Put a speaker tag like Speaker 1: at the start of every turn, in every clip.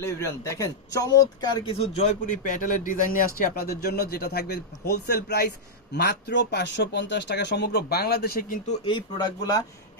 Speaker 1: Hello everyone দেখেন চমৎকার কিছু জয়পুরি প্যাটেলের ডিজাইন নিয়ে আসছি আপনাদের জন্য, যেটা থাকবে হোলসেল প্রাইস মাত্র পাঁচশো পঞ্চাশ টাকা সমগ্র বাংলাদেশে কিন্তু এই প্রোডাক্টগুলা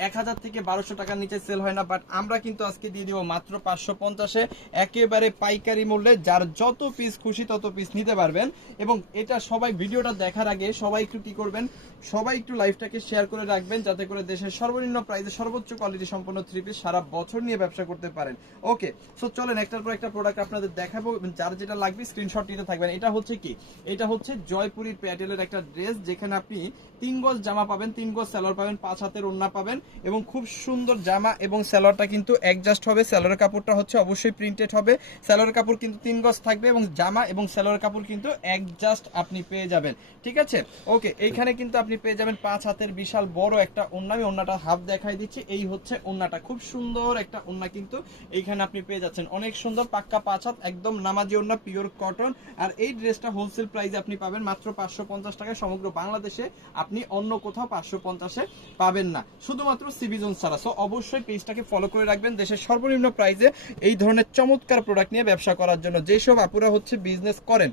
Speaker 1: এক হাজার থেকে বারোশো টাকার নিচে সেল হয় না বাট আমরা কিন্তু আজকে দিয়ে দিব মাত্র পাঁচশো পঞ্চাশে একেবারে পাইকারি মূল্যে, যার যত পিস খুশি তত পিস নিতে পারবেন। এবং এটা সবাই ভিডিওটা দেখার আগে সবাই একটু কি করবেন, সবাই একটু লাইভটাকে শেয়ার করে রাখবেন, যাতে করে দেশের সর্বনিম্ন প্রাইসে সর্বোচ্চ কোয়ালিটি সম্পন্ন থ্রি পিস সারা বছর নিয়ে ব্যবসা করতে পারেন। ওকে সো চলেন একটার পর একটা প্রোডাক্ট আপনাদের দেখাবো, যার যেটা লাগবে স্ক্রিনশট নিতে থাকবেন। এটা হচ্ছে কি? এটা হচ্ছে জয়পুরি প্যাটেলের একটা ড্রেস যেখানে আপনি তিন গজ জামা পাবেন, তিন গজ স্যালোয়ার পাবেন, পাঁচ হাতের ওড়না পাবেন এবং খুব সুন্দর জামা এবং স্যালোয়ারটা কিন্তু অ্যাডজাস্ট হবে। স্যালোয়ার কাপড়টা হচ্ছে অবশ্যই প্রিন্টেড হবে। স্যালোয়ার কাপড় কিন্তু তিন গজ থাকবে এবং জামা এবং স্যালোয়ার কাপড় কিন্তু অ্যাডজাস্ট আপনি পেয়ে যাবেন। ঠিক আছে? ওকে, এইখানে কিন্তু আপনি পেয়ে যাবেন পাঁচ হাতের বিশাল বড় একটা ওড়না। আমি ওড়নাটা হাফ দেখাই দিচ্ছি। এই হচ্ছে ওড়নাটা। খুব সুন্দর একটা ওড়না কিন্তু এইখানে আপনি পেয়ে যাচ্ছেন। অনেক সুন্দর পাক্কা পাঁচ হাত, একদম নামাজি ওড়না পিওর কটন আর এই ড্রেসটা হোলসেল প্রাইসে আপনি পাবেন মাত্র পাঁচশো পঞ্চাশ টাকায়। সমগ্র বাংলাদেশে আপনি অন্য কোথাও পাঁচশো পঞ্চাশে পাবেন না। শুধুমাত্র সিভিজন ছাড়া। সো অবশ্যই পেজটাকে ফলো করে রাখবেন। দেশের সর্বনিম্ন প্রাইসে এই ধরনের চমৎকার প্রোডাক্ট নিয়ে ব্যবসা করার জন্য যেসব আপুরা হচ্ছে বিজনেস করেন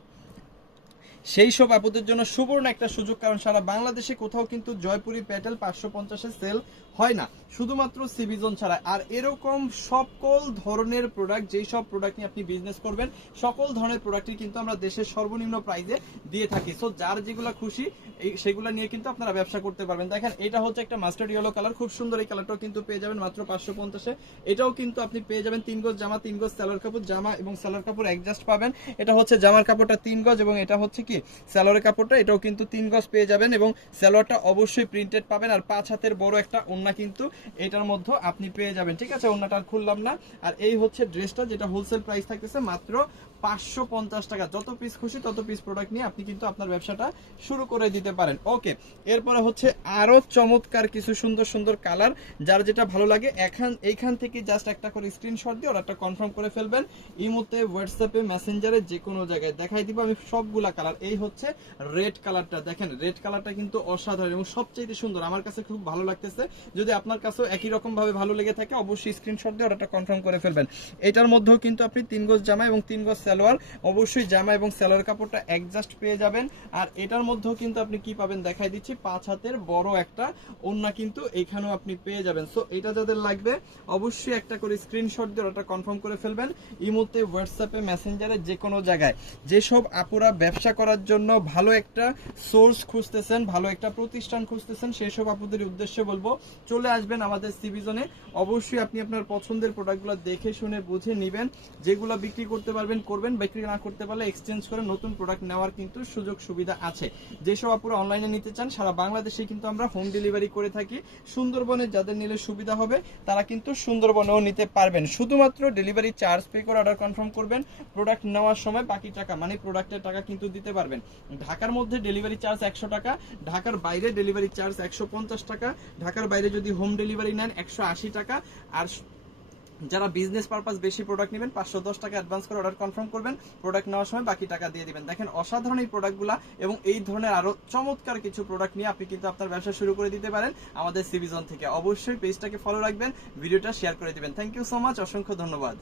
Speaker 1: সেই সব আপুদের জন্য সুবর্ণ একটা সুযোগ, কারণ সারা বাংলাদেশে কোথাও কিন্তু জয়পুরি প্যাটেল পাঁচশো পঞ্চাশে সেল হয় না। শুধুমাত্র সিবিজন ছাড়া আর এরকম সকল ধরনের প্রোডাক্ট যেই সব প্রোডাক্ট নিয়ে আপনি বিজনেস করবেন, সকল ধরনের প্রোডাক্টই কিন্তু আমরা দেশের সর্বনিম্ন প্রাইসে দিয়ে থাকি। সো যার যেগুলো খুশি সেগুলো নিয়ে কিন্তু আপনারা ব্যবসা করতে পারবেন। দেখেন, এটা হচ্ছে একটা মাস্টার্ড ইয়েলো কালার খুব সুন্দর এই কালারটাও কিন্তু পেয়ে যাবেন মাত্র পাঁচশো পঞ্চাশে। এটাও কিন্তু আপনি পেয়ে যাবেন তিন গজ জামা, তিন গজ স্যালোয়ার কাপড়, জামা এবং স্যালোয়ার কাপড় অ্যাডজাস্ট পাবেন। এটা হচ্ছে জামার কাপড়টা তিন গজ এবং এটা হচ্ছে কি? স্যালোয়ারের কাপড়টা, এটাও কিন্তু তিন গজ পেয়ে যাবেন এবং স্যালোয়ারটা অবশ্যই প্রিন্টেড পাবেন। আর পাঁচ হাতের বড় একটা ওন্না কিন্তু এটার মধ্যে আপনি পেয়ে যাবেন। ঠিক আছে ওন্নাটা আর খুললাম না। আর এই হচ্ছে ড্রেসটা যেটা হোলসেল প্রাইস থাকতেছে মাত্র পাঁচশো পঞ্চাশ টাকা। যত পিস খুশি তত পিস প্রোডাক্ট নিয়ে আপনি কিন্তু আপনার ব্যবসাটা শুরু করে দিতে পারেন। ওকে এরপরে হচ্ছে আরও চমৎকার কিছু সুন্দর সুন্দর কালার যার যেটা ভালো লাগে, এখান, এইখান থেকে জাস্ট একটা করে স্ক্রিনশট দিয়ে অর্ডারটা কনফার্ম করে ফেলবেন। ইমোতে হোয়াটসঅ্যাপে মেসেঞ্জারে যে কোনো জায়গায় দেখাই দিব আমি সবগুলা কালার এই হচ্ছে রেড কালারটা দেখেন রেড কালারটা কিন্তু অসাধারণ এবং সবচেয়ে সুন্দর। আমার কাছে খুব ভালো লাগতেছে। যদি আপনার কাছেও একই রকম ভাবে ভালো লেগে থাকে, অবশ্যই স্ক্রিনশট দিয়ে অর্ডারটা কনফার্ম করে ফেলবেন। এটার মধ্যেও কিন্তু আপনি তিন গজ জামা এবং তিন গজ সালোয়ার, অবশ্যই জামা এবং সালোয়ার কাপড়টা অ্যাডজাস্ট পেয়ে যাবেন। আর এটার মধ্যেও কিন্তু আপনি কি পাবেন দেখাই দিচ্ছি, পাঁচ হাতের বড় একটা ওন্না কিন্তু এখানেও আপনি পেয়ে যাবেন। সো এটা যাদের লাগবে, অবশ্যই একটা করে স্ক্রিনশট দিয়ে ওটা কনফার্ম করে ফেলবেন। ইমোতে হোয়াটসঅ্যাপে মেসেঞ্জারে যে কোনো জায়গায়। যেসব আপুরা ব্যবসা করার জন্য ভালো একটা সোর্স খুঁজতেছেন, ভালো একটা প্রতিষ্ঠান খুঁজতেছেন সেই সব আপুদের উদ্দেশ্যে বলব, চলে আসবেন আমাদের সিভিজনে অবশ্যই আপনি আপনার পছন্দের প্রোডাক্টগুলো দেখে, শুনে, বুঝে নেবেন। যেগুলো বিক্রি করতে পারবেন করবেন, বিক্রি না করতে পারলে এক্সচেঞ্জ করে নতুন প্রোডাক্ট নেওয়ার কিন্তু সুযোগ সুবিধা আছে। যেসব আপুরা অনলাইনে নিতে চান, সারা বাংলাদেশে কিন্তু আমরা হোম ডেলিভারি করে থাকি। সুন্দরবনে যাদের নিলে সুবিধা হবে, তারা কিন্তু সুন্দরবনেও নিতে পারবেন। শুধুমাত্র ডেলিভারি চার্জ পে করে অর্ডার কনফার্ম করবেন প্রোডাক্ট নেওয়ার সময় বাকি টাকা মানে প্রোডাক্টের টাকা কিন্তু দিতে পারবেন। ঢাকার মধ্যে ডেলিভারি চার্জ একশো টাকা, ঢাকার বাইরে ডেলিভারি চার্জ একশো পঞ্চাশ টাকা, ঢাকার বাইরে যদি হোম ডেলিভারি নেন একশো আশি টাকা, আর যারা বিজনেস পারপাস বেশি প্রোডাক্ট নেবেন, পাঁচশো দশ টাকা অ্যাডভান্স করে অর্ডার কনফার্ম করবেন প্রোডাক্ট নেওয়ার সময় বাকি টাকা দিয়ে দিবেন। দেখেন, অসাধারণ এই প্রোডাক্টগুলো এবং এই ধরনের আরও চমৎকার কিছু প্রোডাক্ট নিয়ে আপনি কিন্তু আপনার ব্যবসা শুরু করে দিতে পারেন আমাদের সিভিজন থেকে। অবশ্যই পেজটাকে ফলো রাখবেন, ভিডিওটা শেয়ার করে দেবেন। থ্যাংক ইউ সো মাচ অসংখ্য ধন্যবাদ।